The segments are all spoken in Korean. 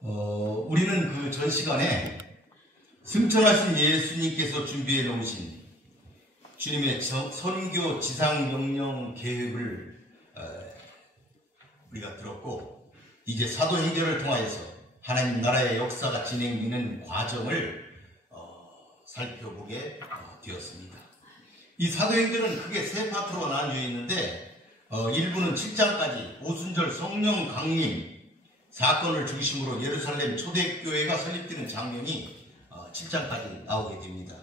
우리는 그 전 시간에 승천하신 예수님께서 준비해 놓으신 주님의 선교 지상 명령 계획을 우리가 들었고, 이제 사도행전을 통하여서 하나님 나라의 역사가 진행되는 과정을 살펴보게 되었습니다. 이 사도행전은 크게 세 파트로 나뉘어 있는데, 1부는 7장까지 오순절 성령 강림 사건을 중심으로 예루살렘 초대교회가 설립되는 장면이 7장까지 나오게 됩니다.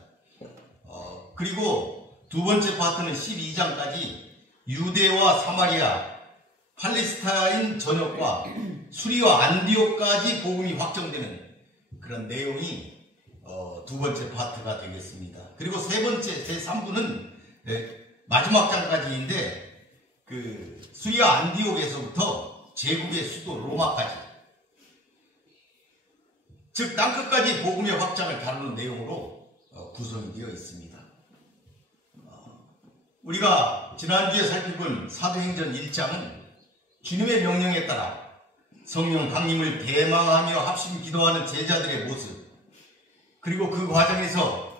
그리고 두 번째 파트는 12장까지 유대와 사마리아, 팔레스타인 전역과 수리와 안디옥까지 복음이 확정되는 그런 내용이 두 번째 파트가 되겠습니다. 그리고 세 번째, 제3부는 마지막 장까지인데, 그 수리와 안디옥에서부터 제국의 수도 로마까지, 즉 땅끝까지 복음의 확장을 다루는 내용으로 구성이 되어 있습니다. 우리가 지난주에 살펴본 사도행전 1장은 주님의 명령에 따라 성령 강림을 대망하며 합심 기도하는 제자들의 모습, 그리고 그 과정에서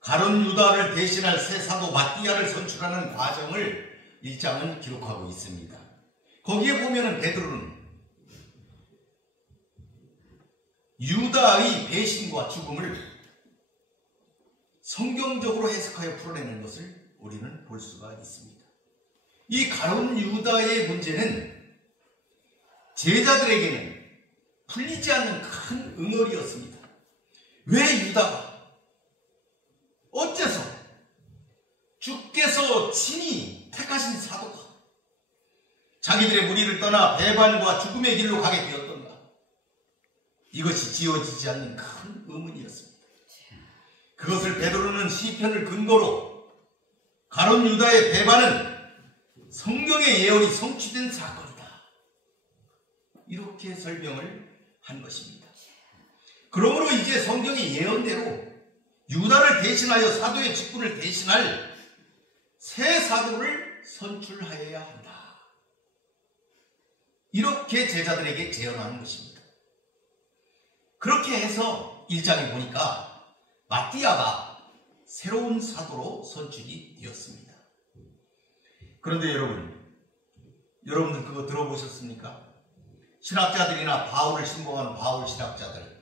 가룟 유다를 대신할 새 사도 마띠아를 선출하는 과정을 1장은 기록하고 있습니다. 거기에 보면은 베드로는 유다의 배신과 죽음을 성경적으로 해석하여 풀어내는 것을 우리는 볼 수가 있습니다. 이 가룟 유다의 문제는 제자들에게는 풀리지 않는 큰 응어리였습니다. 왜 유다가, 어째서 주께서 친히 택하신 사도가 자기들의 무리를 떠나 배반과 죽음의 길로 가게 되었던가? 이것이 지어지지 않는 큰 의문이었습니다. 그것을 베드로는 시편을 근거로 가룟 유다의 배반은 성경의 예언이 성취된 사건이다, 이렇게 설명을 한 것입니다. 그러므로 이제 성경의 예언대로 유다를 대신하여 사도의 직분을 대신할 새 사도를 선출하여야 한다, 이렇게 제자들에게 제언하는 것입니다. 그렇게 해서 1장에 보니까 마띠아가 새로운 사도로 선출이 되었습니다. 그런데 여러분들 그거 들어보셨습니까? 신학자들이나 바울을 신봉하는 바울 신학자들,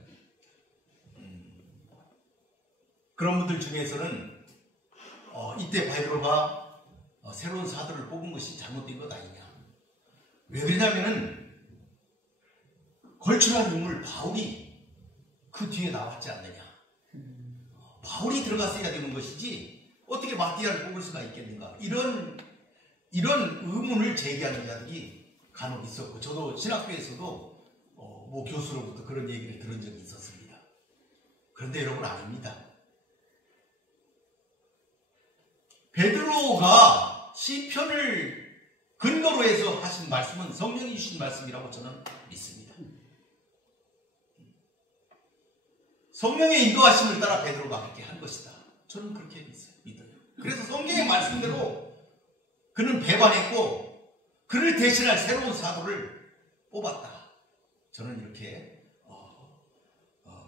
그런 분들 중에서는 이때 베드로가 새로운 사도를 뽑은 것이 잘못된 것 아니냐. 왜 그러냐면은 걸출한 인물 바울이 그 뒤에 나왔지 않느냐. 바울이 들어갔어야 되는 것이지 어떻게 마띠아를 뽑을 수가 있겠는가. 이런 의문을 제기하는 자들이 간혹 있었고, 저도 신학교에서도 뭐 교수로부터 그런 얘기를 들은 적이 있었습니다. 그런데 여러분, 아닙니다. 베드로가 시편을 근거로 해서 하신 말씀은 성령이 주신 말씀이라고 저는 믿습니다. 성령의 인도하심을 따라 베드로가 그렇게 한 것이다, 저는 그렇게 믿어요. 그래서 성경의 말씀대로 그는 배반했고 그를 대신할 새로운 사도를 뽑았다, 저는 이렇게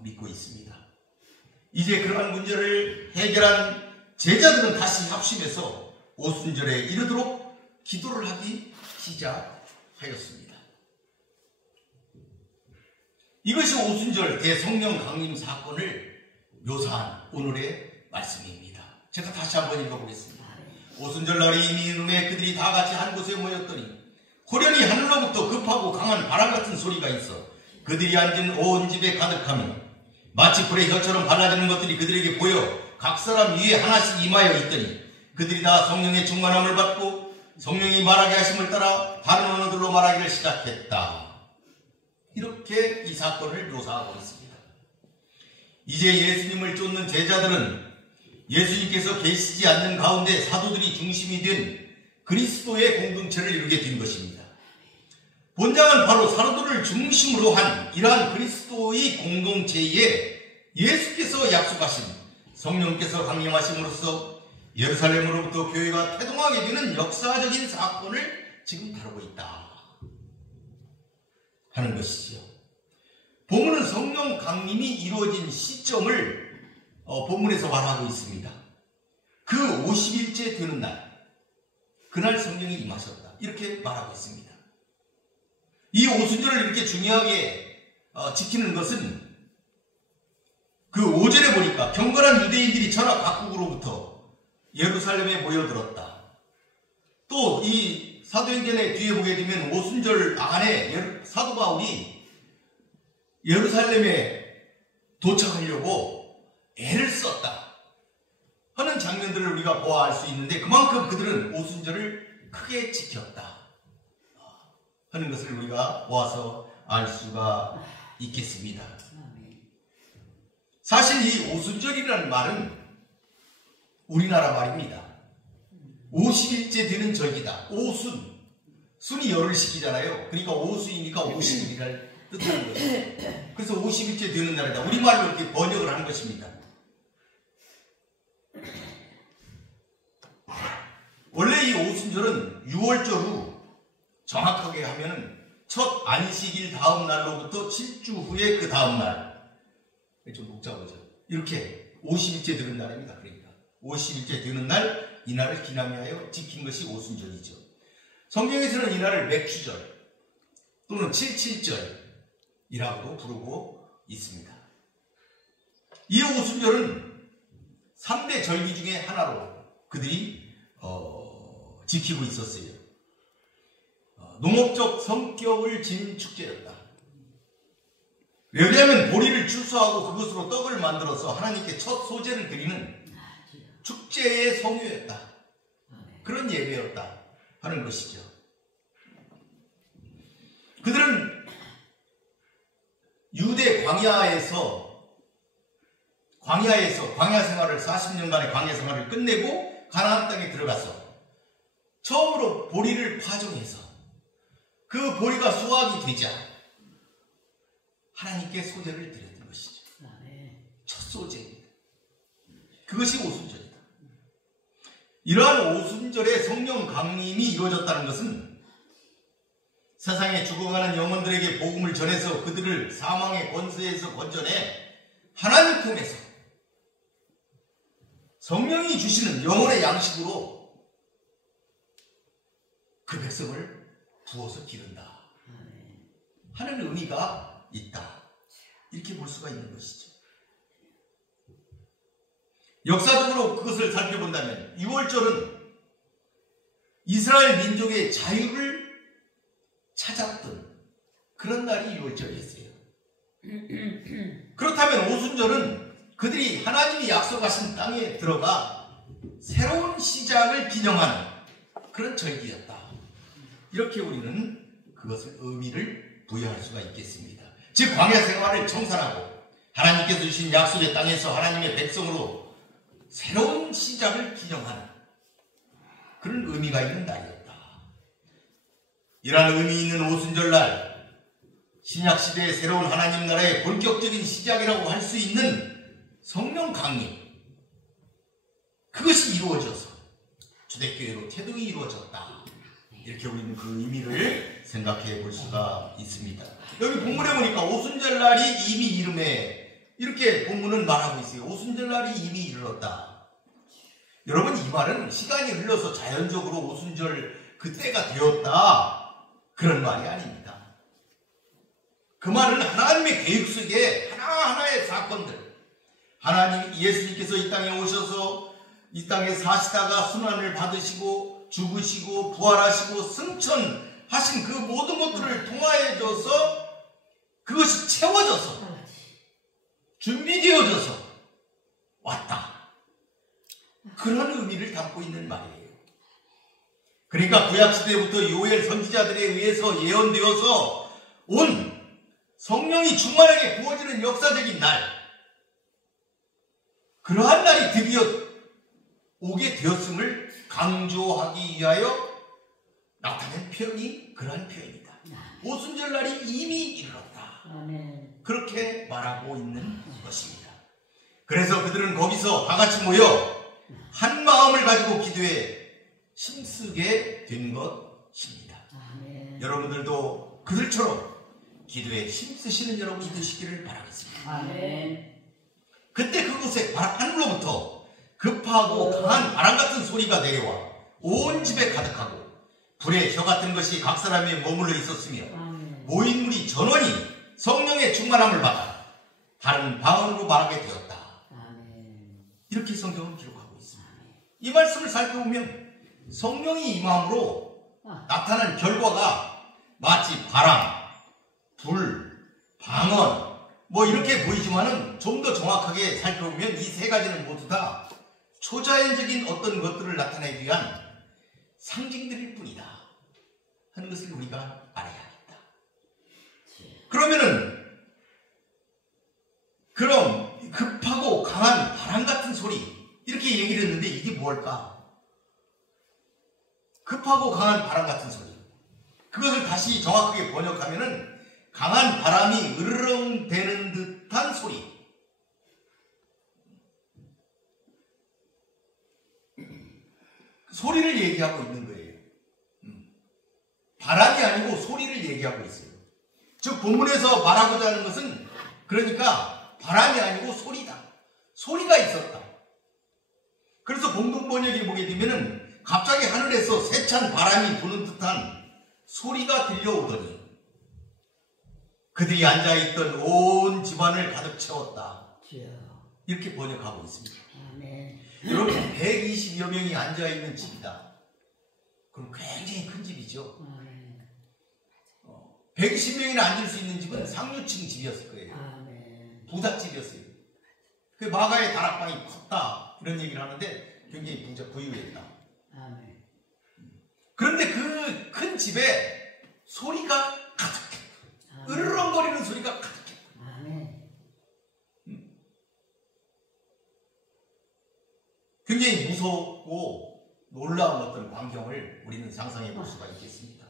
믿고 있습니다. 이제 그러한 문제를 해결한 제자들은 다시 합심해서 오순절에 이르도록 기도를 하기 시작하였습니다. 이것이 오순절 대성령 강림 사건을 묘사한 오늘의 말씀입니다. 제가 다시 한번 읽어보겠습니다. 오순절 날이 이미 이름에 그들이 다 같이 한 곳에 모였더니 호련히 하늘로부터 급하고 강한 바람 같은 소리가 있어 그들이 앉은 온 집에 가득하며 마치 불의 혀처럼 발라지는 것들이 그들에게 보여 각 사람 위에 하나씩 임하여 있더니 그들이 다 성령의 충만함을 받고 성령이 말하게 하심을 따라 다른 언어들로 말하기를 시작했다. 이렇게 이 사건을 묘사하고 있습니다. 이제 예수님을 쫓는 제자들은 예수님께서 계시지 않는 가운데 사도들이 중심이 된 그리스도의 공동체를 이루게 된 것입니다. 본장은 바로 사도들을 중심으로 한 이러한 그리스도의 공동체에 예수께서 약속하신 성령께서 강림하심으로써 예루살렘으로부터 교회가 태동하게 되는 역사적인 사건을 지금 다루고 있다 하는 것이죠. 성령 강림이 이루어진 시점을 본문에서 말하고 있습니다. 그 50일째 되는 날, 그날 성령이 임하셨다, 이렇게 말하고 있습니다. 이 오순절을 이렇게 중요하게 지키는 것은 그 5절에 보니까 경건한 유대인들이 전하 각국으로부터 예루살렘에 모여들었다. 또 이 사도행전의 뒤에 보게 되면 오순절 안에 사도 바울이 예루살렘에 도착하려고 애를 썼다 하는 장면들을 우리가 보아할 수 있는데, 그만큼 그들은 오순절을 크게 지켰다 하는 것을 우리가 보아서 알 수가 있겠습니다. 사실 이 오순절이라는 말은 우리나라 말입니다. 50일째 되는 절기다. 오순, 순이 열을 시키잖아요. 그러니까 오순이니까 50일이라는 뜻하는 거죠. 그래서 50일째 되는 날이다, 우리말로 이렇게 번역을 한 것입니다. 원래 이 오순절은 6월절 후, 정확하게 하면 첫 안식일 다음 날로부터 7주 후에 그 다음 날, 좀 복잡하죠. 이렇게 50일째 되는 날입니다. 그러니까 50일째 되는 날, 이날을 기념하여 지킨 것이 오순절이죠. 성경에서는 이날을 맥주절 또는 77절이라고도 부르고 있습니다. 이 오순절은 3대 절기 중에 하나로 그들이 지키고 있었어요. 농업적 성격을 지닌 축제였다. 왜냐하면 보리를 추수하고 그것으로 떡을 만들어서 하나님께 첫 소제를 드리는 축제의 성유였다. 그런 예배였다 하는 것이죠. 그들은 유대 광야에서 광야 생활을 40년간의 광야 생활을 끝내고 가나안 땅에 들어가서 처음으로 보리를 파종해서 그 보리가 수확이 되자 하나님께 소제를 드렸던 것이죠. 첫 소제입니다. 그것이 오순절이다. 이러한 오순절에 성령 강림이 이루어졌다는 것은 세상에 죽어가는 영혼들에게 복음을 전해서 그들을 사망의 권세에서 건져내 하나님 품에서 성령이 주시는 영혼의 양식으로 그 백성을 부어서 기른다 하는 의미가 있다, 이렇게 볼 수가 있는 것이죠. 역사적으로 그것을 살펴본다면 6월절은 이스라엘 민족의 자유를 찾았던 그런 날이 6월절이었어요. 그렇다면 오순절은 그들이 하나님이 약속하신 땅에 들어가 새로운 시작을 기념하는 그런 절기였다, 이렇게 우리는 그것을 의미를 부여할 수가 있겠습니다. 즉 광야 생활을 청산하고 하나님께서 주신 약속의 땅에서 하나님의 백성으로 새로운 시작을 기념하는 그런 의미가 있는 날이었다. 이러한 의미 있는 오순절날, 신약시대의 새로운 하나님 나라의 본격적인 시작이라고 할 수 있는 성령 강림, 그것이 이루어져서 초대교회로 태동이 이루어졌다, 이렇게 우리는 그 의미를 생각해 볼 수가 있습니다. 여기 본문에 보니까 오순절날이 이미 이름에 이렇게 본문은 말하고 있어요. 오순절날이 이미 이르렀다. 여러분, 이 말은 시간이 흘러서 자연적으로 오순절 그때가 되었다, 그런 말이 아닙니다. 그 말은 하나님의 계획 속에 하나하나의 사건들, 하나님 예수님께서 이 땅에 오셔서 이 땅에 사시다가 순환을 받으시고 죽으시고 부활하시고 승천하신 그 모든 것들을 통하여져서 그것이 채워져서 준비되어져서 왔다, 그런 의미를 담고 있는 말이에요. 그러니까 구약시대부터 요엘 선지자들에 의해서 예언되어서 온 성령이 충만하게 부어지는 역사적인 날, 그러한 날이 드디어 오게 되었음을 강조하기 위하여 나타낸 표현이 그러한 표현이다. 오순절날이 이미 이르렀다, 그렇게 말하고 있는 것입니다. 그래서 그들은 거기서 다 같이 모여 한 마음을 가지고 기도에 힘쓰게 된 것입니다. 여러분들도 그들처럼 기도에 힘쓰시는 여러분이 되시기를 바라겠습니다. 아멘. 그때 그곳에 하늘로부터 급하고 강한 바람 같은 소리가 내려와 온 집에 가득하고 불의 혀 같은 것이 각 사람에 머물러 있었으며 모인 물이 전원이 성령의 충만함을 받아 다른 방언으로 말하게 되었다. 이렇게 성경은 기록하고 있습니다. 이 말씀을 살펴보면 성령이 임함으로 나타난 결과가 마치 바람, 불, 방언 뭐 이렇게 보이지만은 좀 더 정확하게 살펴보면 이 세 가지는 모두 다 초자연적인 어떤 것들을 나타내기 위한 상징들일 뿐이다 하는 것을 우리가 알아야겠다. 그럼 급하고 강한 바람 같은 소리 이렇게 얘기를 했는데 이게 뭘까? 급하고 강한 바람 같은 소리, 그것을 다시 정확하게 번역하면은 강한 바람이 으르렁대는 듯한 소리. 소리를 얘기하고 있는 거예요. 바람이 아니고 소리를 얘기하고 있어요. 즉 본문에서 말하고자 하는 것은 그러니까 바람이 아니고 소리다. 소리가 있었다. 그래서 공동 번역에 보게 되면은 갑자기 하늘에서 세찬 바람이 부는 듯한 소리가 들려오더니 그들이 앉아있던 온 집안을 가득 채웠다. 이렇게 번역하고 있습니다. 여러분 120여 명이 앉아있는 집이다. 그럼 굉장히 큰 집이죠. 120명이나 앉을 수 있는 집은 상류층 집이었을 거예요. 부잣집이었어요. 그 마가의 다락방이 컸다 이런 얘기를 하는데 굉장히 부유했다. 그런데 그 큰 집에 소리가 가득했다. 으르렁거리는 소리가 가득했다. 굉장히 무섭고 놀라운 어떤 광경을 우리는 상상해 볼 수가 있겠습니다.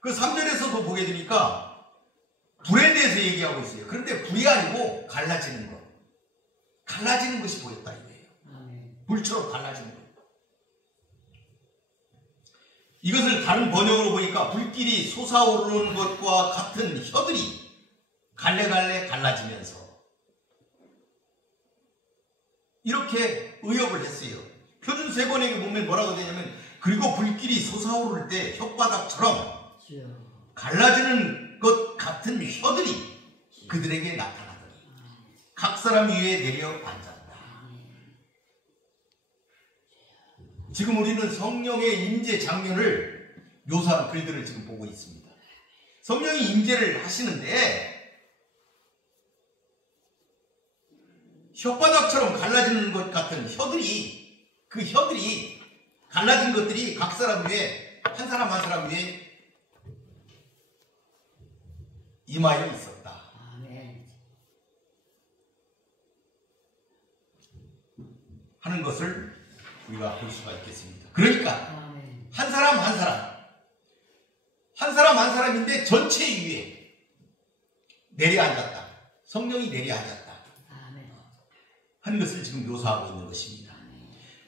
그 3절에서도 보게 되니까 불에 대해서 얘기하고 있어요. 그런데 불이 아니고 갈라지는 것. 갈라지는 것이 보였다 이거예요. 불처럼 갈라지는 것. 이것을 다른 번역으로 보니까 불길이 솟아오르는 것과 같은 혀들이 갈래갈래 갈라지면서 이렇게 의역을 했어요. 표준 세번역에 보면 뭐라고 되냐면 그리고 불길이 솟아오를 때 혓바닥처럼 갈라지는 것 같은 혀들이 그들에게 나타나더니 각 사람 위에 내려 앉았다. 지금 우리는 성령의 임재 장면을 묘사한 글들을 지금 보고 있습니다. 성령이 임재를 하시는데 혓바닥처럼 갈라지는 것 같은 혀들이, 그 혀들이 갈라진 것들이 각 사람 위에, 한 사람 한 사람 위에 임하여 있었다. 하는 것을 우리가 볼 수가 있겠습니다. 그러니까 한 사람 한 사람인데 전체 위에 내려앉았다. 성령이 내려앉았다 하는 것을 지금 묘사하고 있는 것입니다.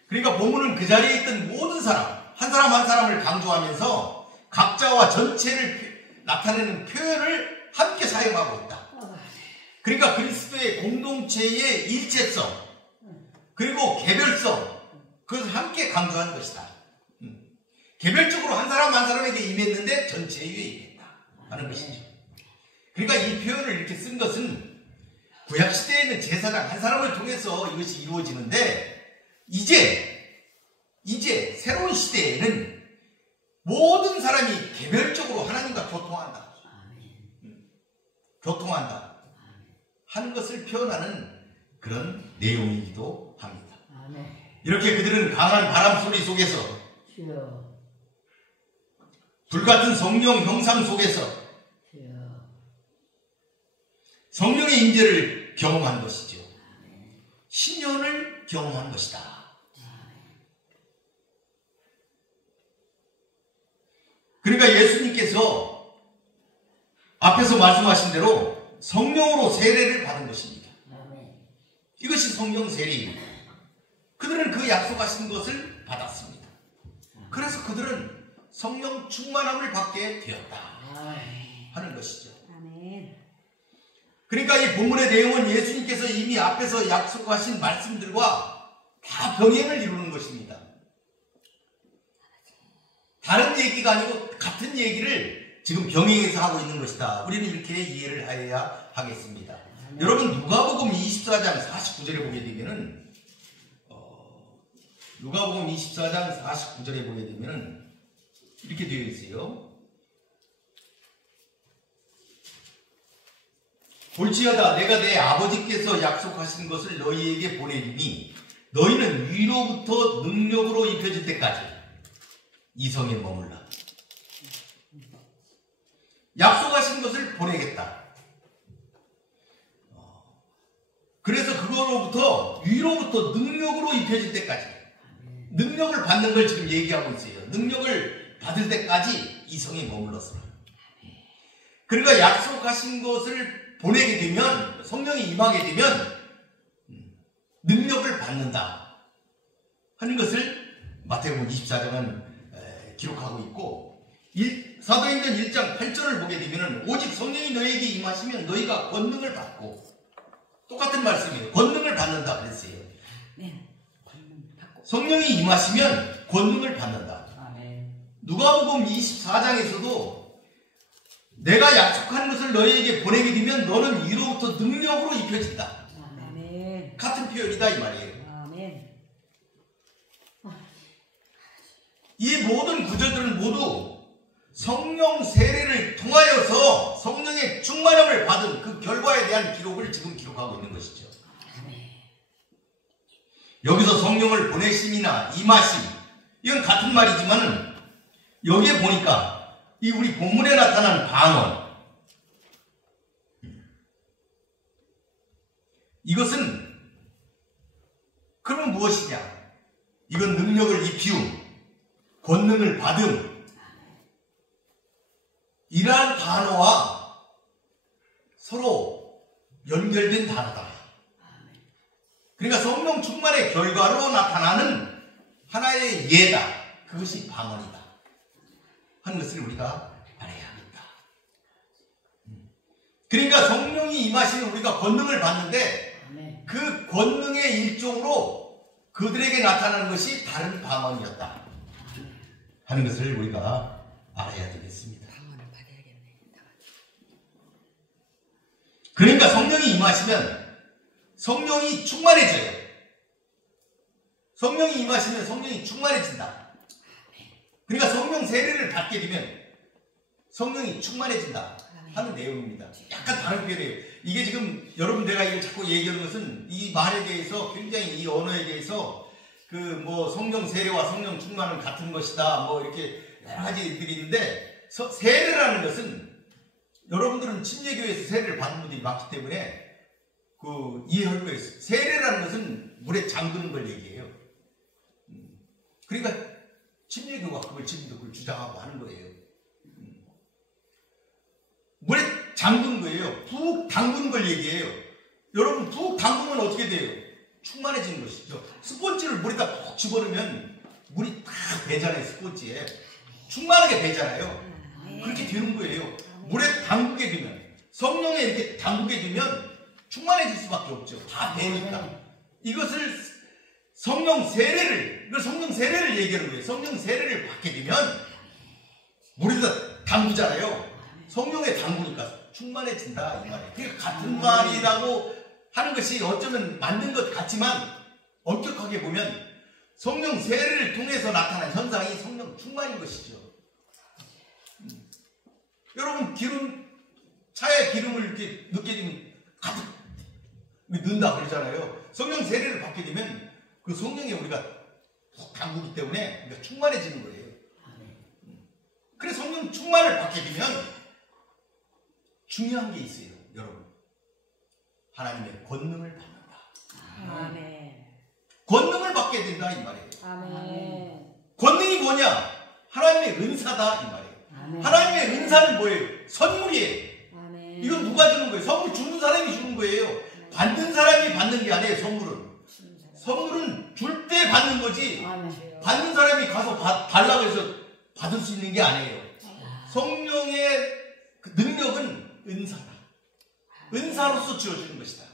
그러니까 본문은 그 자리에 있던 모든 사람 한 사람을 강조하면서 각자와 전체를 나타내는 표현을 함께 사용하고 있다. 그러니까 그리스도의 공동체의 일체성 그리고 개별성, 그것을 함께 강조하는 것이다. 개별적으로 한 사람에게 임했는데 전체에 임했다 하는 것이죠. 그러니까 이 표현을 이렇게 쓴 것은 구약시대에는 제사장 한 사람을 통해서 이것이 이루어지는데 이제 새로운 시대에는 모든 사람이 개별적으로 하나님과 교통한다. 교통한다 하는 것을 표현하는 그런 내용이기도 합니다. 이렇게 그들은 강한 바람 소리 속에서 불같은 성령 형상 속에서 성령의 임재를 경험한 것이죠. 신년을 경험한 것이다. 그러니까 예수님께서 앞에서 말씀하신 대로 성령으로 세례를 받은 것입니다. 이것이 성령 세례입니다. 그들은 그 약속하신 것을 받았습니다. 그래서 그들은 성령 충만함을 받게 되었다 하는 것이죠. 그러니까 이 본문의 내용은 예수님께서 이미 앞에서 약속하신 말씀들과 다 병행을 이루는 것입니다. 다른 얘기가 아니고 같은 얘기를 지금 병행해서 하고 있는 것이다. 우리는 이렇게 이해를 해야 하겠습니다. 여러분 누가복음 24장 49절에 보게 되면은 누가복음 24장 49절에 보게 되면은 이렇게 되어 있어요. 볼지어다 내가 내 아버지께서 약속하신 것을 너희에게 보내리니 너희는 위로부터 능력으로 입혀질 때까지 이 성에 머물라. 약속하신 것을 보내겠다. 그래서 그거로부터 위로부터 능력으로 입혀질 때까지 능력을 받는 걸 지금 얘기하고 있어요. 능력을 받을 때까지 이 성에 머물렀어라. 그러니까 약속하신 것을 보내게 되면 성령이 임하게 되면 능력을 받는다 하는 것을 마태복음 24장은 기록하고 있고 사도행전 1장 8절을 보게 되면 오직 성령이 너희에게 임하시면 너희가 권능을 받고 똑같은 말씀이에요. 권능을 받는다 그랬어요. 네. 권능 받고. 성령이 임하시면 권능을 받는다. 아멘. 누가복음 24장에서도 내가 약속한 것을 너희에게 보내게 되면 너는 위로부터 능력으로 입혀진다. 아멘. 같은 표현이다 이 말이에요. 아멘. 이 모든 구절들은 모두 성령 세례를 통하여서 성령의 충만함을 받은 그 결과에 대한 기록을 지금 기록하고 있는 것이죠. 여기서 성령을 보내심이나 임하심 이건 같은 말이지만은 여기에 보니까 이 우리 본문에 나타난 방언 이것은 그러면 무엇이냐? 이건 능력을 입히움, 권능을 받음 이러한 단어와 서로 연결된 단어다. 그러니까 성령 충만의 결과로 나타나는 하나의 예다. 그것이 방언이다 하는 것을 우리가 알아야 합니다. 그러니까 성령이 임하시는 우리가 권능을 받는데 그 권능의 일종으로 그들에게 나타나는 것이 다른 방언이었다 하는 것을 우리가 알아야 되겠습니다. 방언을 받아야겠네. 그러니까 성령이 임하시면 성령이 충만해져요. 성령이 임하시면 성령이 충만해진다. 그러니까 성령 세례를 받게 되면 성령이 충만해진다 하는 내용입니다. 약간 다른 표현이에요. 이게 지금 여러분 내가 이걸 자꾸 얘기하는 것은 이 말에 대해서 굉장히 이 언어에 대해서 그 뭐 성령 세례와 성령 충만은 같은 것이다 뭐 이렇게 여러 가지들이 있는데 세례라는 것은 여러분들은 침례교회에서 세례를 받는 분들이 많기 때문에 그 이해할 거예요. 세례라는 것은 물에 잠그는 걸 얘기해요. 그러니까 침례교가 그걸 지금도 그걸 주장하고 하는 거예요. 물에 잠그는 거예요. 푹 담그는 걸 얘기해요. 여러분 푹 담그면 어떻게 돼요? 충만해지는 것이죠. 스펀지를 물에다 푹 집어넣으면 물이 다 배잖아요. 스펀지에 충만하게 배잖아요. 그렇게 되는 거예요. 물에 담그게 되면 성령에 이렇게 담그게 되면 충만해질 수밖에 없죠. 다 배니까. 이것을 성령 세례를 얘기하는 거예요. 성령 세례를 받게 되면 물에다 담그잖아요. 성령에 담그니까 충만해진다 이 말이에요. 그러니까 같은 말이라고 하는 것이 어쩌면 맞는 것 같지만 엄격하게 보면 성령 세례를 통해서 나타난 현상이 성령 충만인 것이죠. 여러분 차에 기름을 이렇게 넣게 되면 가득 넣는다 그러잖아요. 성령 세례를 받게 되면 그 성령에 우리가 푹 담그기 때문에 우리가 충만해지는 거예요. 그래서 성령 충만을 받게 되면 중요한 게 있어요, 여러분. 하나님의 권능을 받는다. 아멘. 권능을 받게 된다 이 말이에요. 아멘. 권능이 뭐냐? 하나님의 은사다 이 말이에요. 아멘. 하나님의 은사는 뭐예요? 선물이에요. 아멘. 이건 누가 주는 거예요? 선물 주는 사람이 주는 거예요. 받는 사람이 받는 게 아니에요. 선물은 줄 때 받는 거지. 아멘. 받는 사람이 가서 달라고 해서 받을 수 있는 게 아니에요. 성령의 그 능력은 은사다. 은사로서 주어지는 것이다.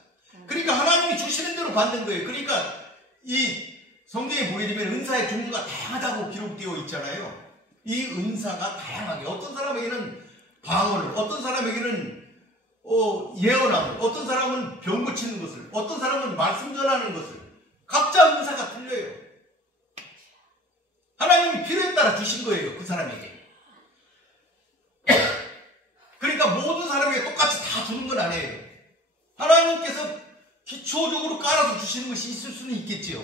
그러니까 하나님이 주시는 대로 받는 거예요. 그러니까 이 성경에 보게 되면 은사의 종류가 다양하다고 기록되어 있잖아요. 이 은사가 다양하게 어떤 사람에게는 방언을, 어떤 사람에게는 예언함을, 어떤 사람은 병 고치는 것을, 어떤 사람은 말씀 전하는 것을, 각자 은사가 틀려요. 하나님이 필요에 따라 주신 거예요, 그 사람에게. 그러니까 모든 사람에게 똑같이 다 주는 건 아니에요. 하나님께서 기초적으로 깔아서 주시는 것이 있을 수는 있겠지요.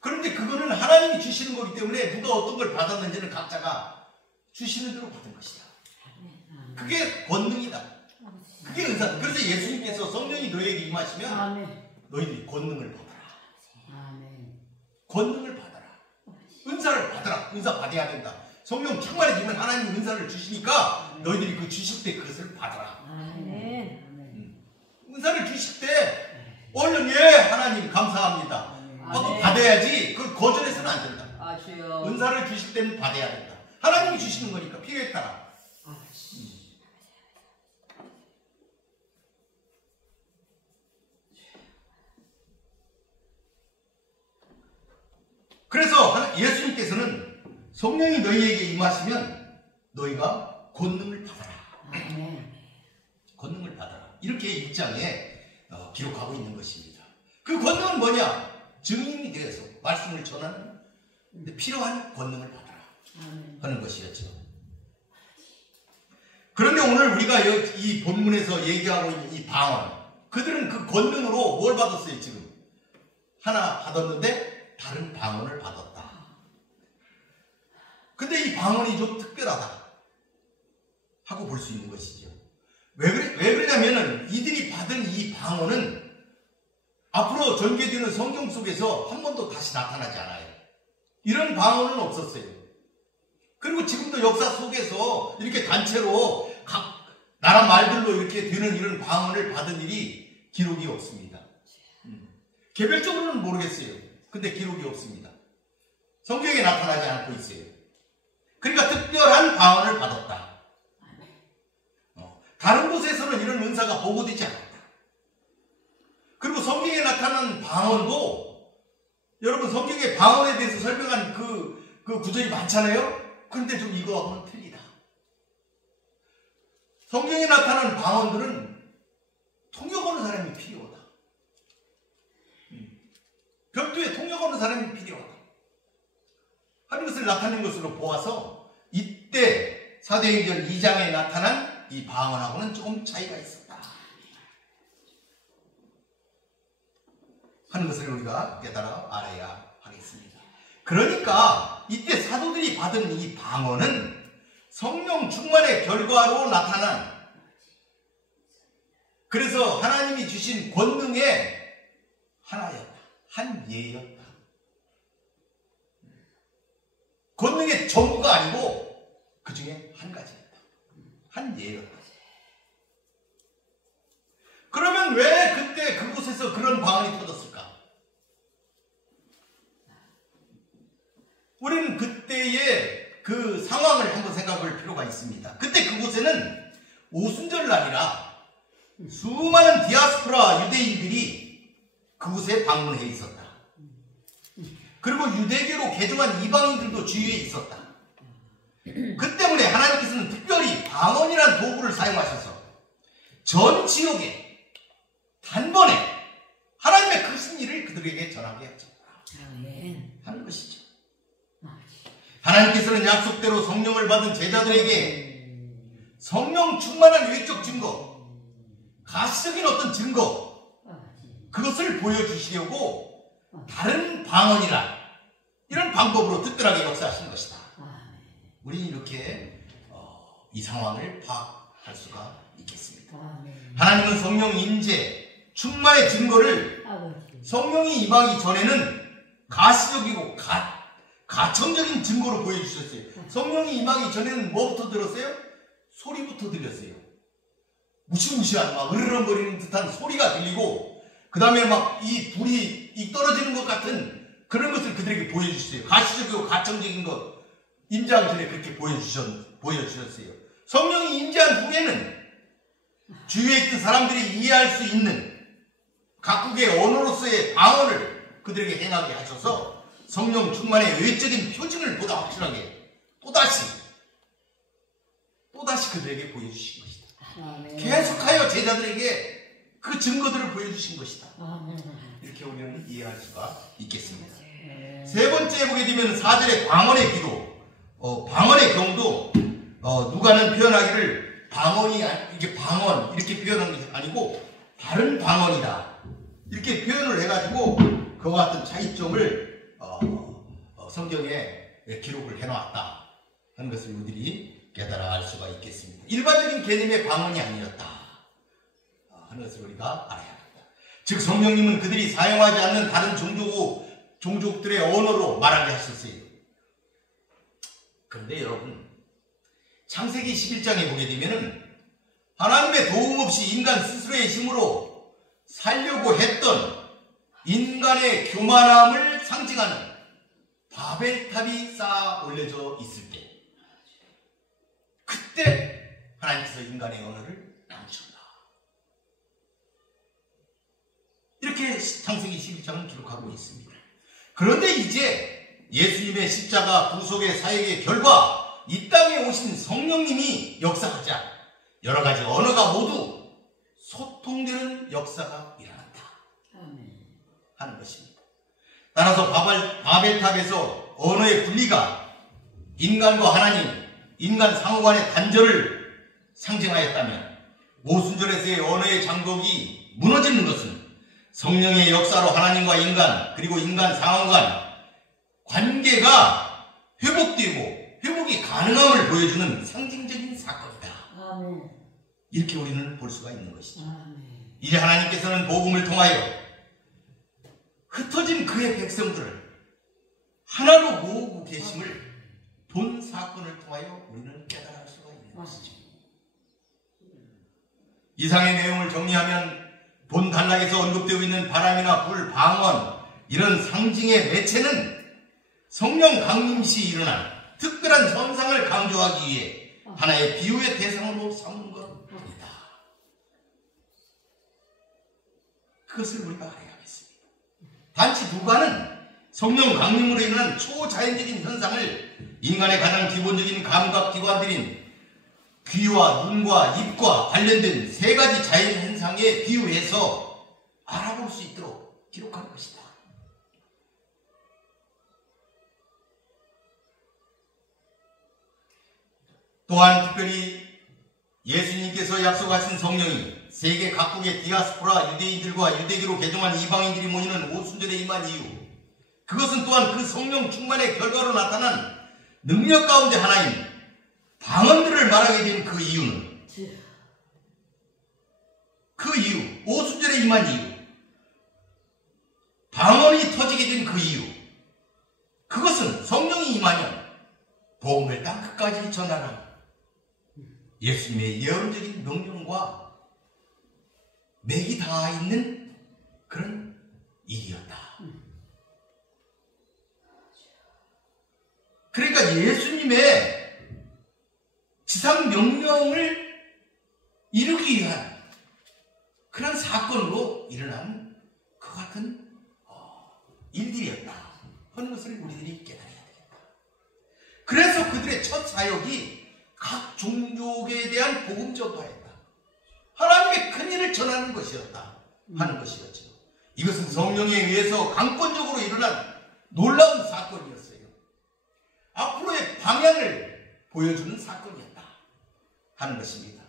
그런데 그거는 하나님이 주시는 거기 때문에 누가 어떤 걸 받았는지는 각자가 주시는 대로 받은 것이다. 그게 권능이다. 그게 은사다. 그래서 예수님께서 성령이 너희에게 임하시면 너희들이 권능을 받아라. 권능을 받아라. 은사를 받아라. 은사 받아야 된다. 성령 충만해지면 하나님 은사를 주시니까 너희들이 그 주실 때 그것을 받아라. 은사를 주실 때 얼른 예 하나님 감사합니다 하고 받아야지. 그걸 거절해서는 안 된다. 은사를 주실 때는 받아야 된다. 하나님이 주시는 거니까 필요에 따라. 그래서 예수님께서는 성령이 너희에게 임하시면 너희가 권능을 받아라. 권능을 받아라. 이렇게 6장에 기록하고 있는 것입니다. 그 권능은 뭐냐? 증인이 되어서 말씀을 전하는 필요한 권능을 받아라 하는 것이었죠. 그런데 오늘 우리가 이 본문에서 얘기하고 있는 이 방언, 그들은 그 권능으로 뭘 받았어요? 지금 하나 받았는데 다른 방언을 받았다. 근데 이 방언이 좀 특별하다 하고 볼 수 있는 것이죠. 왜 그러냐면은 이들이 받은 이 방언은 앞으로 전개되는 성경 속에서 한 번도 다시 나타나지 않아요. 이런 방언은 없었어요. 그리고 지금도 역사 속에서 이렇게 단체로 각 나라 말들로 이렇게 되는 이런 방언을 받은 일이 기록이 없습니다. 개별적으로는 모르겠어요. 근데 기록이 없습니다. 성경에 나타나지 않고 있어요. 그러니까 특별한 방언을 받았다. 다른 곳에서는 이런 은사가 보고되지 않았다. 그리고 성경에 나타난 방언도 여러분 성경의 방언에 대해서 설명한 그 구절이 많잖아요. 그런데 좀 이거하고는 틀리다. 성경에 나타난 방언들은 통역하는 사람이 필요하다. 별도의 통역하는 사람이 필요하다 하는 것을 나타낸 것으로 보아서 이때 사도행전 2장에 나타난 이 방언하고는 조금 차이가 있었다 하는 것을 우리가 깨달아 알아야 하겠습니다. 그러니까 이때 사도들이 받은 이 방언은 성령 충만의 결과로 나타난, 그래서 하나님이 주신 권능의 하나였다. 한 예였다. 권능의 전부가 아니고 그 중에 한 가지였다. 한 예였다. 그러면 왜 그때 그곳에서 그런 방언이 터졌을까? 우리는 그때의 그 상황을 한번 생각할 필요가 있습니다. 그때 그곳에는 오순절날이라 수많은 디아스포라 유대인들이 그곳에 방문해 있었다. 그리고 유대교로 개종한 이방인들도 주위에 있었다. 그 때문에 하나님께서는 특별히 방언이라는 도구를 사용하셔서 전 지역에 단번에 하나님의 크신 일을 그들에게 전하게 하는 것이죠. 하나님께서는 약속대로 성령을 받은 제자들에게 성령 충만한 외적 증거, 가시적인 어떤 증거, 그것을 보여주시려고 다른 방언이라 이런 방법으로 특별하게 역사하신 것이다. 우리는 이렇게 이 상황을 파악할 수가 있겠습니다. 하나님은 성령 임재, 충만의 증거를 성령이 임하기 전에는 가시적이고 가청적인 증거로 보여주셨어요. 성령이 임하기 전에는 뭐부터 들었어요? 소리부터 들렸어요. 무시무시한 막 으르렁거리는 듯한 소리가 들리고 그 다음에 막 이 불이 떨어지는 것 같은 그런 것을 그들에게 보여주셨어요. 가시적이고 가청적인 것 임재하기 전에 그렇게 보여주셨어요. 성령이 임재한 후에는 주위에 있던 사람들이 이해할 수 있는 각국의 언어로서의 방언을 그들에게 행하게 하셔서 성령 충만의 외적인 표징을 보다 확실하게 또다시 그들에게 보여주신 것이다. 계속하여 제자들에게 그 증거들을 보여주신 것이다. 이렇게 우리는 이해할 수가 있겠습니다. 세 번째 보게 되면 4절의 방언의 기도, 방언의 경우도 누가는 표현하기를 방언이 이게 방언 이렇게 표현한 것이 아니고 다른 방언이다 이렇게 표현을 해가지고 그와 같은 차이점을 성경에 기록을 해놓았다 하는 것을 우리들이 깨달아 알 수가 있겠습니다. 일반적인 개념의 방언이 아니었다 하는 것을 우리가 알아야 합니다. 즉 성령님은 그들이 사용하지 않는 다른 종족들의 언어로 말하게 하셨어요. 그런데 여러분 창세기 11장에 보게 되면은 하나님의 도움 없이 인간 스스로의 힘으로 살려고 했던 인간의 교만함을 상징하는 바벨탑이 쌓아 올려져 있을 때 그때 하나님께서 인간의 언어를 나누셨다. 이렇게 창세기 11장은 기록하고 있습니다. 그런데 이제 예수님의 십자가 구속의 사역의 결과 이 땅에 오신 성령님이 역사하자 여러 가지 언어가 모두 소통되는 역사가 일어났다 하는 것입니다. 따라서 바벨탑에서 언어의 분리가 인간과 하나님, 인간 상호간의 단절을 상징하였다면 오순절에서의 언어의 장벽이 무너지는 것은 성령의 역사로 하나님과 인간 그리고 인간 상호간 관계가 회복되고 회복이 가능함을 보여주는 상징적인 사건이다. 이렇게 우리는 볼 수가 있는 것이죠. 이제 하나님께서는 복음을 통하여 흩어진 그의 백성들을 하나로 모으고 계심을 본 사건을 통하여 우리는 깨달을 수가 있는 것이죠. 이상의 내용을 정리하면 본 단락에서 언급되고 있는 바람이나 불, 방언 이런 상징의 매체는 성령 강림 시 일어난 특별한 현상을 강조하기 위해 하나의 비유의 대상으로 삼은 것입니다. 그것을 우리가 알아야 하겠습니다. 단지 누가는 성령 강림으로 인한 초자연적인 현상을 인간의 가장 기본적인 감각기관들인 귀와 눈과 입과 관련된 세 가지 자연 현상에 비유해서 알아볼 수 있도록 기록한 것이다. 또한 특별히 예수님께서 약속하신 성령이 세계 각국의 디아스포라 유대인들과 유대교로 개종한 이방인들이 모이는 오순절에 임한 이유, 그것은 또한 그 성령 충만의 결과로 나타난 능력 가운데 하나인 방언들을 말하게 된 그 이유는, 그 이유, 오순절에 임한 이유, 방언이 터지게 된 그 이유, 그것은 성령이 임하면 복음을 땅 끝까지 전하는 예수님의 예언적인 명령과 맥이 닿아 있는 그런 일이었다. 그러니까 예수님의 지상 명령을 이루기 위한 그런 사건으로 일어난 그 같은 일들이었다 하는 것을 우리들이 깨달아야 되겠다. 그래서 그들의 첫 사역이 각 종족에 대한 복음 전도였다. 하나님의 큰 일을 전하는 것이었다 하는 것이었죠. 이것은 성령에 의해서 강권적으로 일어난 놀라운 사건이었어요. 앞으로의 방향을 보여주는 사건이었다 하는 것입니다.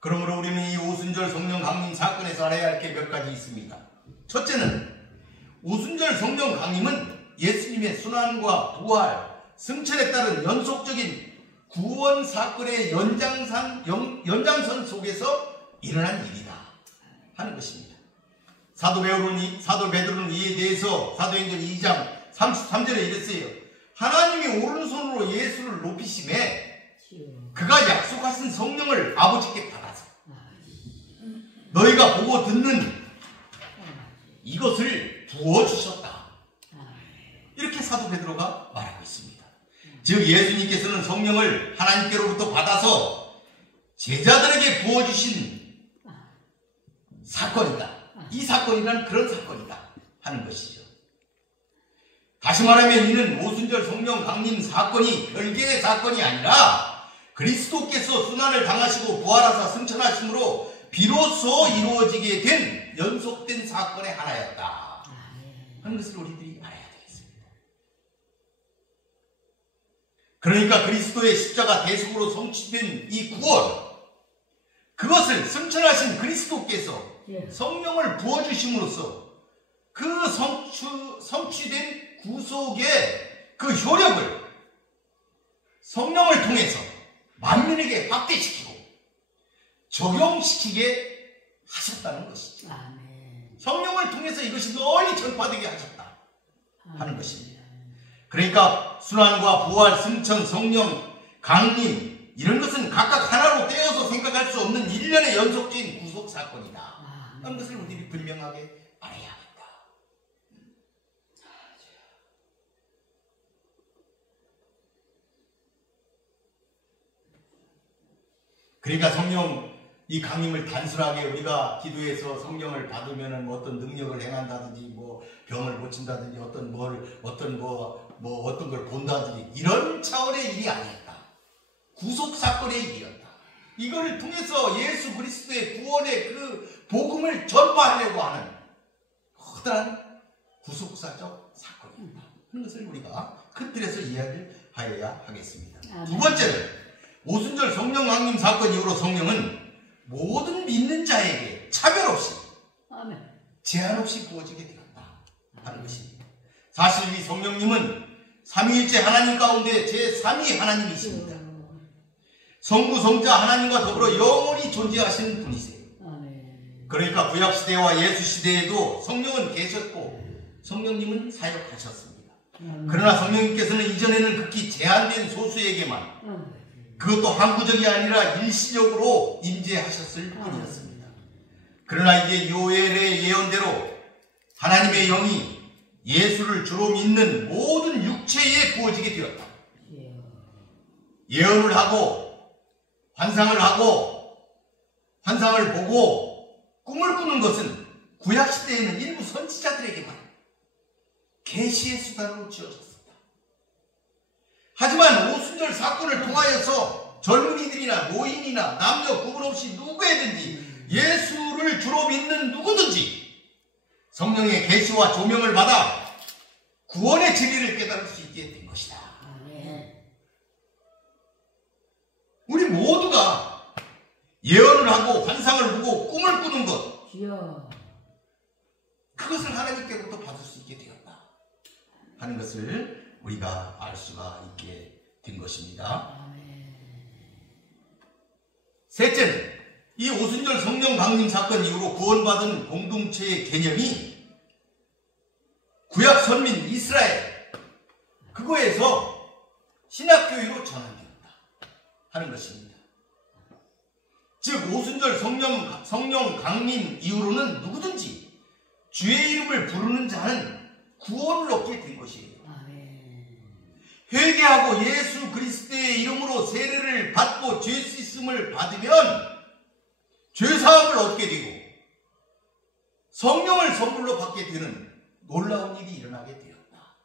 그러므로 우리는 이 오순절 성령 강림 사건에서 알아야 할 게 몇 가지 있습니다. 첫째는 오순절 성령 강림은 예수님의 순환과 부활, 승천에 따른 연속적인 구원 사건의 연장선 속에서 일어난 일이다 하는 것입니다. 사도 베드로는 이에 대해서 사도행전 2장 33절에 이랬어요. 하나님이 오른손으로 예수를 높이심에 그가 약속하신 성령을 아버지께 받아서 너희가 보고 듣는 이것을 부어주셨다. 이렇게 사도 베드로가 말하고 있습니다. 즉 예수님께서는 성령을 하나님께로부터 받아서 제자들에게 부어주신 사건이다. 이 사건이란 그런 사건이다 하는 것이죠. 다시 말하면 이는 오순절 성령 강림 사건이 별개의 사건이 아니라 그리스도께서 순환을 당하시고 부활하사 승천하심으로 비로소 이루어지게 된 연속된 사건의 하나였다 하는 것을 우리들이 알아야 되겠습니다. 그러니까 그리스도의 십자가 대속으로 성취된 이 구원, 그것을 승천하신 그리스도께서 성령을 부어주심으로써 그 성취된 구속의 그 효력을 성령을 통해서 만민에게 확대시키고 적용시키게 하셨다는 것이죠. 성령을 통해서 이것이 널리 전파되게 하셨다 하는 것입니다. 그러니까 순환과 부활, 승천, 성령, 강림 이런 것은 각각 하나로 떼어서 생각할 수 없는 일련의 연속적인 구속 사건이다 하는 것을 우리들이 분명하게 알아야 합니다. 그러니까 성령 이 강림을 단순하게 우리가 기도해서 성령을 받으면은 뭐 어떤 능력을 행한다든지 뭐 병을 고친다든지 어떤 걸 본다든지 이런 차원의 일이 아니었다. 구속 사건의 일이었다. 이걸 통해서 예수 그리스도의 구원의 그 복음을 전파하려고 하는 커다란 구속사적 사건이었다 하는 것을 우리가 큰 틀에서 이야기를 하여야 하겠습니다. 두 번째는 오순절 성령 강림 사건 이후로 성령은 모든 믿는 자에게 차별 없이 제한 없이 부어지게 되었다 하는 것입니다. 사실 이 성령님은 삼위일체 하나님 가운데 제3위 하나님이십니다. 성부 성자 하나님과 더불어 영원히 존재하시는 분이세요. 그러니까 구약시대와 예수시대에도 성령은 계셨고 성령님은 사역하셨습니다. 그러나 성령님께서는 이전에는 극히 제한된 소수에게만, 그것도 항구적이 아니라 일시적으로 임재하셨을 뿐이었습니다. 그러나 이제 요엘의 예언대로 하나님의 영이 예수를 주로 믿는 모든 육체에 부어지게 되었다. 예언을 하고 환상을 보고 꿈을 꾸는 것은 구약시대에는 일부 선지자들에게만 계시의 수단으로 지어졌습니다. 하지만 오순절 사건을 통하여서 젊은이들이나 노인이나 남녀 구분 없이 누구에든지 예수를 주로 믿는 누구든지 성령의 계시와 조명을 받아 구원의 진리를 깨달을 수 있게 된 것이다. 우리 모두가 예언을 하고 환상을 보고 꿈을 꾸는 것, 그것을 하나님께로부터 받을 수 있게 되었다 하는 것을 우리가 알 수가 있게 된 것입니다. 셋째는 이 오순절 성령 강림 사건 이후로 구원받은 공동체의 개념이 구약 선민 이스라엘 그거에서 신학교회로 전환되었다 하는 것입니다. 즉 오순절 성령 강림 이후로는 누구든지 주의 이름을 부르는 자는 구원을 얻게 된 것이에요. 회개하고 예수 그리스도의 이름으로 세례를 받고 죄 씻음을 받으면 죄사함을 얻게 되고 성령을 선물로 받게 되는 놀라운 일이 일어나게 되었다.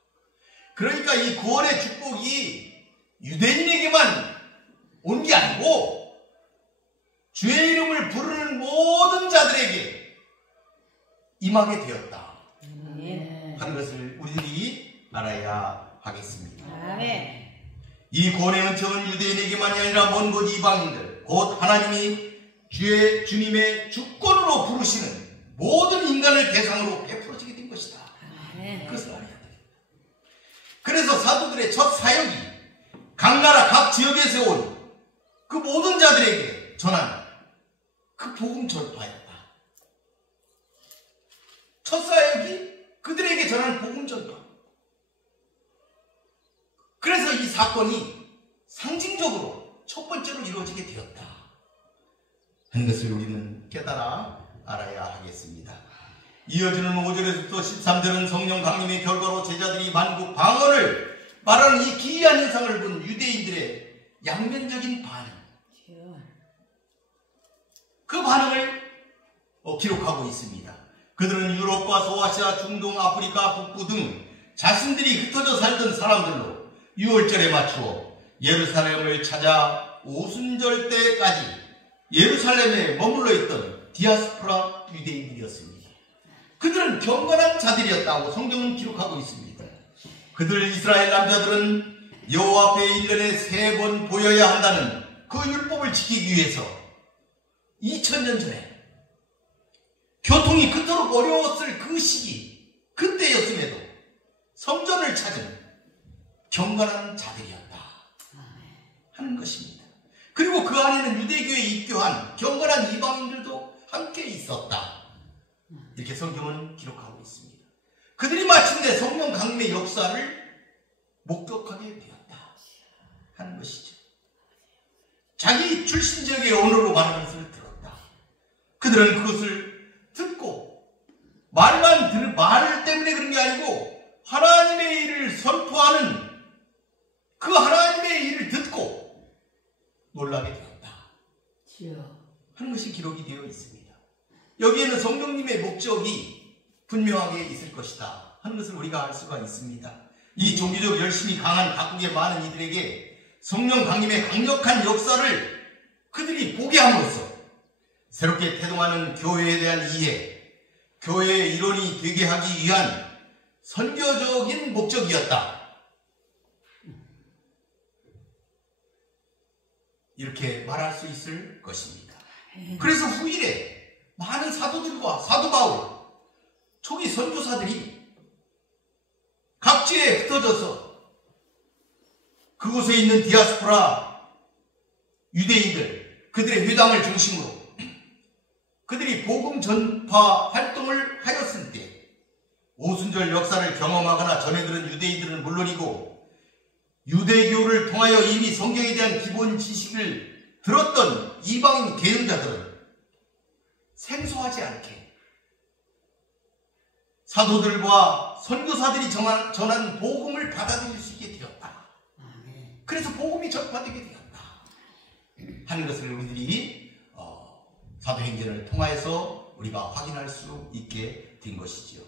그러니까 이 구원의 축복이 유대인에게만 온 게 아니고 주의 이름을 부르는 모든 자들에게 임하게 되었다 하는 것을 우리들이 알아야 하겠습니다. 이 구원의 은총은 유대인에게만이 아니라 먼 곳 이방인들 곧 하나님이 주님의 주권으로 부르시는 모든 인간을 대상으로 베풀어지게 된 것이다. 그것을 알아야 됩니다. 그래서 사도들의 첫 사역이 각 나라 각 지역에서 온 그 모든 자들에게 전한 그 복음 전파였다. 첫 사역이 그들에게 전한 복음 전파. 그래서 이 사건이 상징적으로 첫 번째로 이루어지게 되었다 하는 것을 우리는 깨달아 알아야 하겠습니다. 이어지는 5절에서부터 13절은 성령 강림의 결과로 제자들이 만국 방언을 말하는 이 기이한 현상을 본 유대인들의 양면적인 반응, 그 반응을 기록하고 있습니다. 그들은 유럽과 소아시아, 중동, 아프리카, 북부 등 자신들이 흩어져 살던 사람들로 6월절에 맞추어 예루살렘을 찾아 오순절 때까지 예루살렘에 머물러 있던 디아스포라 유대인들이었습니다. 그들은 경건한 자들이었다고 성경은 기록하고 있습니다. 그들 이스라엘 남자들은 여호와 앞에 1년에 3번 보여야 한다는 그 율법을 지키기 위해서 2000년 전에 교통이 그토록 어려웠을 그 시기, 그때였음에도 성전을 찾은 경건한 자들이었다 하는 것입니다. 그리고 그 안에는 유대교에 입교한 경건한 이방인들도 함께 있었다, 이렇게 성경은 기록하고 있습니다. 그들이 마침내 성령 강림의 역사를 목격하게 되었다 하는 것이죠. 자기 출신 지역의 언어로 말하는 것을 들었다. 그들은 그것을 듣고 말 때문에 그런 게 아니고 하나님의 일을 선포하는 그 하나님의 일을 듣고 놀라게 되었다 하는 것이 기록이 되어 있습니다. 여기에는 성령님의 목적이 분명하게 있을 것이다 하는 것을 우리가 알 수가 있습니다. 이 종교적 열심이 강한 각국의 많은 이들에게 성령 강림의 강력한 역사를 그들이 보게 함으로써 새롭게 태동하는 교회에 대한 이해, 교회의 일원이 되게 하기 위한 선교적인 목적이었다, 이렇게 말할 수 있을 것입니다. 그래서 후일에 많은 사도들과 사도 바울, 초기 선교사들이 각지에 흩어져서 그곳에 있는 디아스포라 유대인들, 그들의 회당을 중심으로 그들이 복음 전파 활동을 하였을 때 오순절 역사를 경험하거나 전해들은 유대인들은 물론이고 유대교를 통하여 이미 성경에 대한 기본 지식을 들었던 이방인 대응자들은 생소하지 않게 사도들과 선교사들이 전한 복음을 받아들일 수 있게 되었다. 그래서 복음이 전파되게 되었다 하는 것을 우리들이 사도행전을 통하여서 우리가 확인할 수 있게 된 것이지요.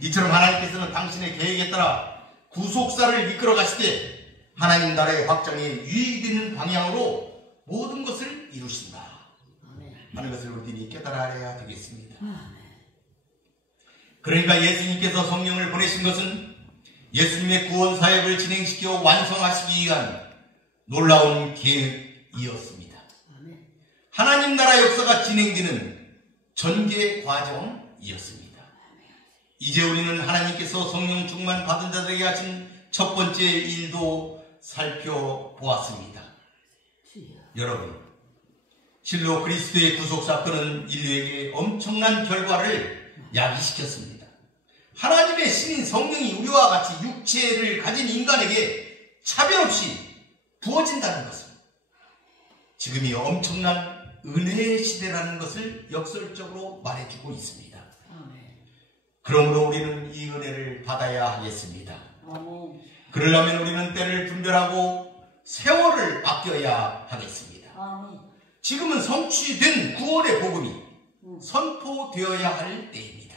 이처럼 하나님께서는 당신의 계획에 따라 구속사를 이끌어 가실 때 하나님 나라의 확장에 유익이 되는 방향으로 모든 것을 이루신다 하는 것을 우리들이 깨달아야 되겠습니다. 그러니까 예수님께서 성령을 보내신 것은 예수님의 구원 사역을 진행시켜 완성하시기 위한 놀라운 계획이었습니다. 하나님 나라 역사가 진행되는 전개 과정이었습니다. 이제 우리는 하나님께서 성령 충만 받은 자들에게 하신 첫 번째 일도 살펴보았습니다. 여러분, 실로 그리스도의 구속 사건은 인류에게 엄청난 결과를 야기시켰습니다. 하나님의 신인 성령이 우리와 같이 육체를 가진 인간에게 차별 없이 부어진다는 것은 지금이 엄청난 은혜의 시대라는 것을 역설적으로 말해주고 있습니다. 그러므로 우리는 이 은혜를 받아야 하겠습니다. 그러려면 우리는 때를 분별하고 세월을 아껴야 하겠습니다. 지금은 성취된 구원의 복음이 선포되어야 할 때입니다.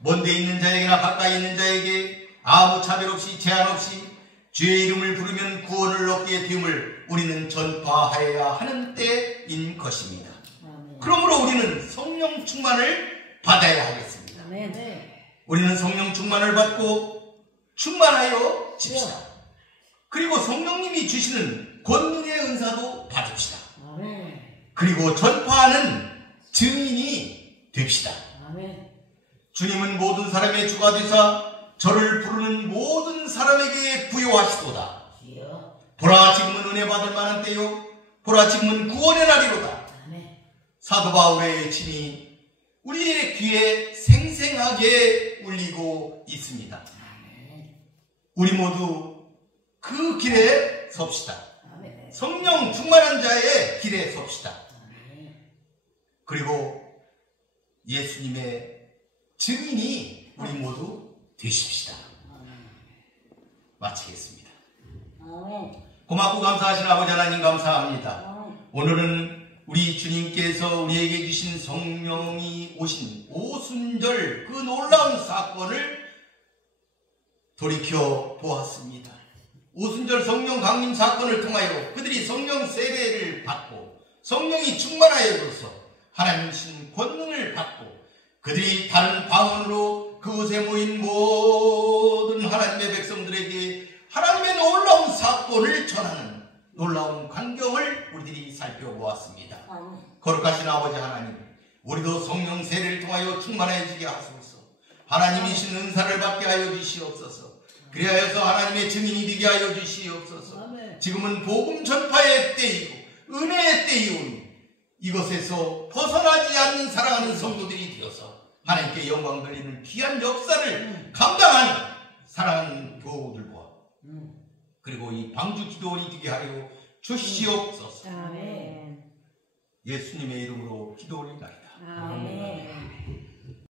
먼데 있는 자에게나 가까이 있는 자에게 아무 차별 없이 제한 없이 주의 이름을 부르면 구원을 얻게 됨을 우리는 전파하여야 하는 때인 것입니다. 그러므로 우리는 성령 충만을 받아야 하겠습니다. 우리는 성령 충만을 받고 충만하여 집시다. 그리고 성령님이 주시는 권능의 은사도 받읍시다. 그리고 전파하는 증인이 됩시다. 주님은 모든 사람의 주가 되사 저를 부르는 모든 사람에게 부여하시도다. 보라, 지금은 은혜 받을 만한 때요, 보라, 지금은 구원의 날이로다. 사도 바울의 침이 우리의 귀에 생생하게 울리고 있습니다. 우리 모두 그 길에 섭시다. 성령 충만한 자의 길에 섭시다. 그리고 예수님의 증인이 우리 모두 되십시다. 마치겠습니다. 고맙고 감사하신 아버지 하나님 감사합니다. 오늘은 우리 주님께서 우리에게 주신 성령이 오신 오순절 그 놀라운 사건을 돌이켜 보았습니다. 오순절 성령 강림 사건을 통하여 그들이 성령 세례를 받고 성령이 충만하여져서 하나님 신 권능을 받고 그들이 다른 방언으로 그곳에 모인 모든 하나님의 백성들에게 하나님의 놀라운 사건을 전하는 놀라운 광경을 우리들이 살펴보았습니다. 거룩하신 아버지 하나님, 우리도 성령 세례를 통하여 충만해지게 하소서. 하나님이신 은사를 받게 하여 주시옵소서. 그리하여서 하나님의 증인이 되게 하여 주시옵소서. 지금은 복음 전파의 때이고 은혜의 때이오니 이것에서 벗어나지 않는 사랑하는 성도들이 되어서 하나님께 영광 돌리는 귀한 역사를 감당하는 사랑하는 교우들과 그리고 이 방주 기도원이 되게 하여 주시옵소서. 아멘. 예수님의 이름으로 기도올리나이다. 아멘.